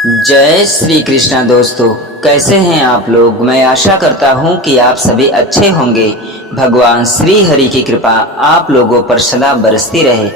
जय श्री कृष्णा दोस्तों, कैसे हैं आप लोग। मैं आशा करता हूं कि आप सभी अच्छे होंगे। भगवान श्री हरि की कृपा आप लोगों पर सदा बरसती रहे।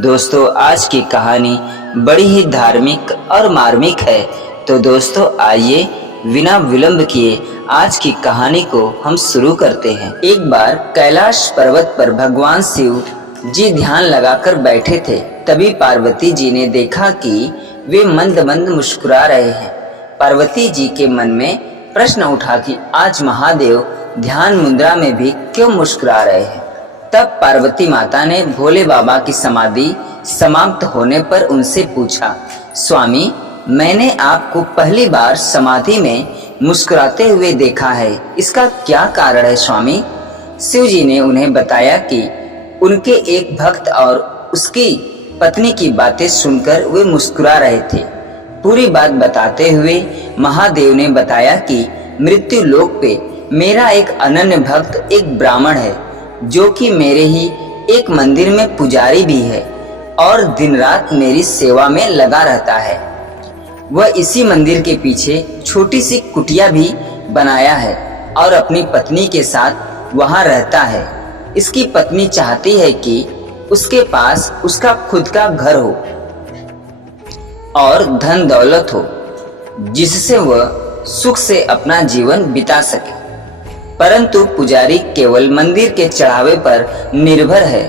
दोस्तों, आज की कहानी बड़ी ही धार्मिक और मार्मिक है। तो दोस्तों, आइए बिना विलंब किए आज की कहानी को हम शुरू करते हैं। एक बार कैलाश पर्वत पर भगवान शिव जी ध्यान लगाकर बैठे थे। तभी पार्वती जी ने देखा कि वे मंद मंद मुस्कुरा रहे हैं। पार्वती जी के मन में प्रश्न उठा कि आज महादेव ध्यान मुद्रा में भी क्यों मुस्कुरा रहे हैं। तब पार्वती माता ने भोले बाबा की समाधि समाप्त होने पर उनसे पूछा, स्वामी, मैंने आपको पहली बार समाधि में मुस्कुराते हुए देखा है, इसका क्या कारण है स्वामी। शिव जी ने उन्हें बताया कि उनके एक भक्त और उसकी पत्नी की बातें सुनकर वे मुस्कुरा रहे थे। पूरी बात बताते हुए महादेव ने बताया कि मृत्यु लोक पे मेरा एक अनन्य भक्त एक ब्राह्मण है, जो कि मेरे ही एक मंदिर में पुजारी भी है और दिन रात मेरी सेवा में लगा रहता है। वह इसी मंदिर के पीछे छोटी सी कुटिया भी बनाया है और अपनी पत्नी के साथ वहां रहता है। इसकी पत्नी चाहती है कि उसके पास उसका खुद का घर हो और धन दौलत हो, जिससे वह सुख से अपना जीवन बिता सके। परंतु पुजारी केवल मंदिर के चढ़ावे पर निर्भर है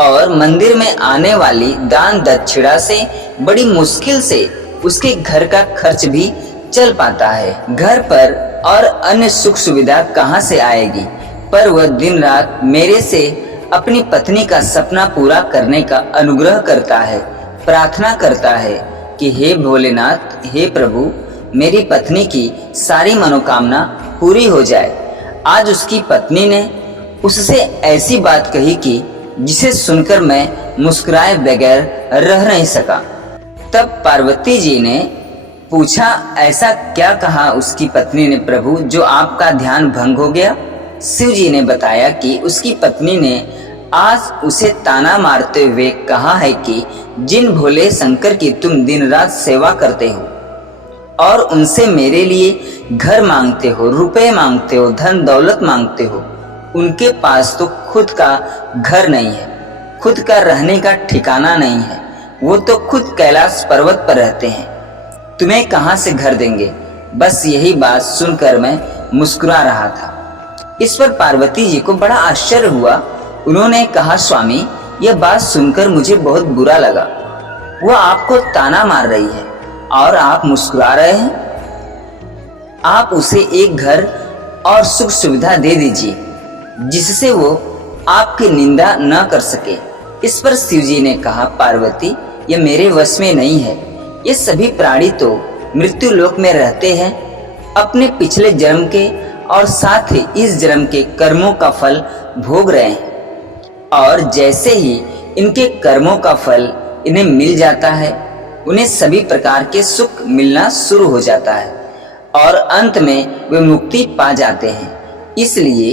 और मंदिर में आने वाली दान दक्षिणा से बड़ी मुश्किल से उसके घर का खर्च भी चल पाता है। घर पर और अन्य सुख सुविधा कहां से आएगी। पर वह दिन रात मेरे से अपनी पत्नी का सपना पूरा करने का अनुग्रह करता है, प्रार्थना करता है कि हे भोलेनाथ, हे प्रभु, मेरी पत्नी की सारी मनोकामना पूरी हो जाए। आज उसकी पत्नी ने उससे ऐसी बात कही कि जिसे सुनकर मैं मुस्कुराए बगैर रह नहीं सका। तब पार्वती जी ने पूछा, ऐसा क्या कहा उसकी पत्नी ने प्रभु, जो आपका ध्यान भंग हो गया। शिव जी ने बताया कि उसकी पत्नी ने आज उसे ताना मारते हुए कहा है कि जिन भोले शंकर की तुम दिन रात सेवा करते हो और उनसे मेरे लिए घर मांगते हो, रुपए मांगते हो, धन दौलत मांगते हो, उनके पास तो खुद का घर नहीं है, खुद का रहने का ठिकाना नहीं है। वो तो खुद कैलाश पर्वत पर रहते हैं, तुम्हें कहां से घर देंगे। बस यही बात सुनकर मैं मुस्कुरा रहा था। इस पर पार्वती जी को बड़ा आश्चर्य हुआ। उन्होंने कहा, स्वामी, यह बात सुनकर मुझे बहुत बुरा लगा। वह आपको ताना मार रही है और आप मुस्कुरा रहे हैं। आप उसे एक घर और सुख सुविधा दे दीजिए जिससे वो आपकी निंदा न कर सके। इस पर शिव जी ने कहा, पार्वती, यह मेरे वश में नहीं है। ये सभी प्राणी तो मृत्यु लोक में रहते हैं, अपने पिछले जन्म के और साथ ही इस जन्म के कर्मों का फल भोग रहे हैं और जैसे ही इनके कर्मों का फल इन्हें मिल जाता है, उन्हें सभी प्रकार के सुख मिलना शुरू हो जाता है और अंत में वे मुक्ति पा जाते हैं। इसलिए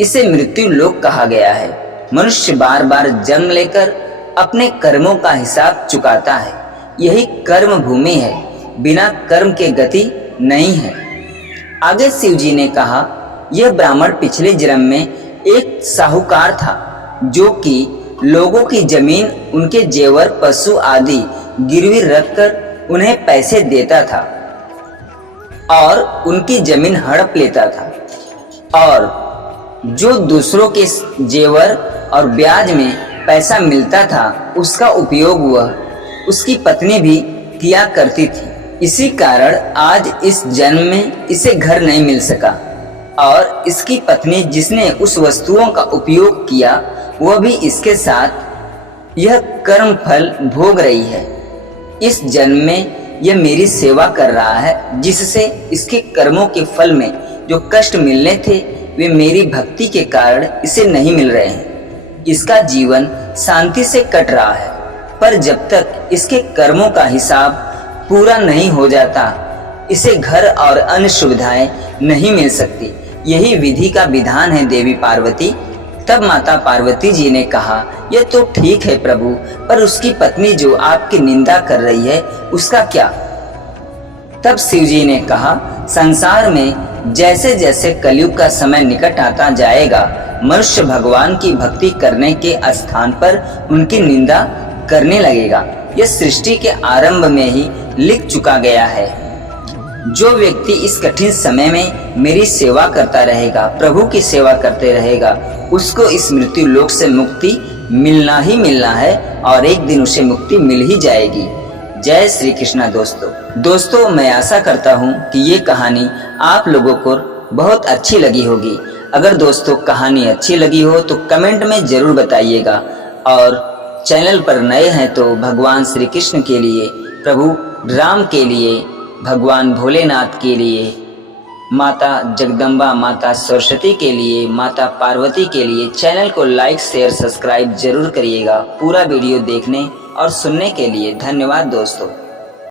इसे मृत्यु लोक कहा गया है। मनुष्य बार बार जन्म लेकर अपने कर्मों का हिसाब चुकाता है। यही कर्म भूमि है, बिना कर्म के गति नहीं है। आगे शिव जी ने कहा, यह ब्राह्मण पिछले जन्म में एक साहूकार था, जो कि लोगों की जमीन, उनके जेवर, पशु आदि गिरवी रखकर उन्हें पैसे देता था और उनकी जमीन हड़प लेता था और जो दूसरों के जेवर और ब्याज में पैसा मिलता था, उसका उपयोग वह उसकी पत्नी भी किया करती थी। इसी कारण आज इस जन्म में इसे घर नहीं मिल सका और इसकी पत्नी, जिसने उस वस्तुओं का उपयोग किया, वह भी इसके साथ यह कर्म फल भोग रही है। इस जन्म में यह मेरी सेवा कर रहा है, जिससे इसके कर्मों के फल में जो कष्ट मिलने थे, वे मेरी भक्ति के कारण इसे नहीं मिल रहे हैं। इसका जीवन शांति से कट रहा है, पर जब तक इसके कर्मों का हिसाब पूरा नहीं हो जाता, इसे घर और अन्य सुविधाएं नहीं मिल सकती। यही विधि का विधान है देवी पार्वती। तब माता पार्वती जी ने कहा, यह तो ठीक है प्रभु, पर उसकी पत्नी जो आपकी निंदा कर रही है, उसका क्या। तब शिव जी ने कहा, संसार में जैसे जैसे कलयुग का समय निकट आता जाएगा, मनुष्य भगवान की भक्ति करने के स्थान पर उनकी निंदा करने लगेगा। यह सृष्टि के आरंभ में ही लिख चुका गया है। जो व्यक्ति इस कठिन समय में मेरी सेवा करता रहेगा, प्रभु की सेवा करते रहेगा, उसको इस मृत्यु लोक से मुक्ति मिलना ही मिलना है और एक दिन उसे मुक्ति मिल ही जाएगी। जय श्री कृष्णा। दोस्तों मैं आशा करता हूँ कि ये कहानी आप लोगों को बहुत अच्छी लगी होगी। अगर दोस्तों कहानी अच्छी लगी हो तो कमेंट में जरूर बताइएगा, और चैनल पर नए हैं तो भगवान श्री कृष्ण के लिए, प्रभु राम के लिए, भगवान भोलेनाथ के लिए, माता जगदम्बा, माता सरस्वती के लिए, माता पार्वती के लिए चैनल को लाइक शेयर सब्सक्राइब जरूर करिएगा। पूरा वीडियो देखने और सुनने के लिए धन्यवाद दोस्तों।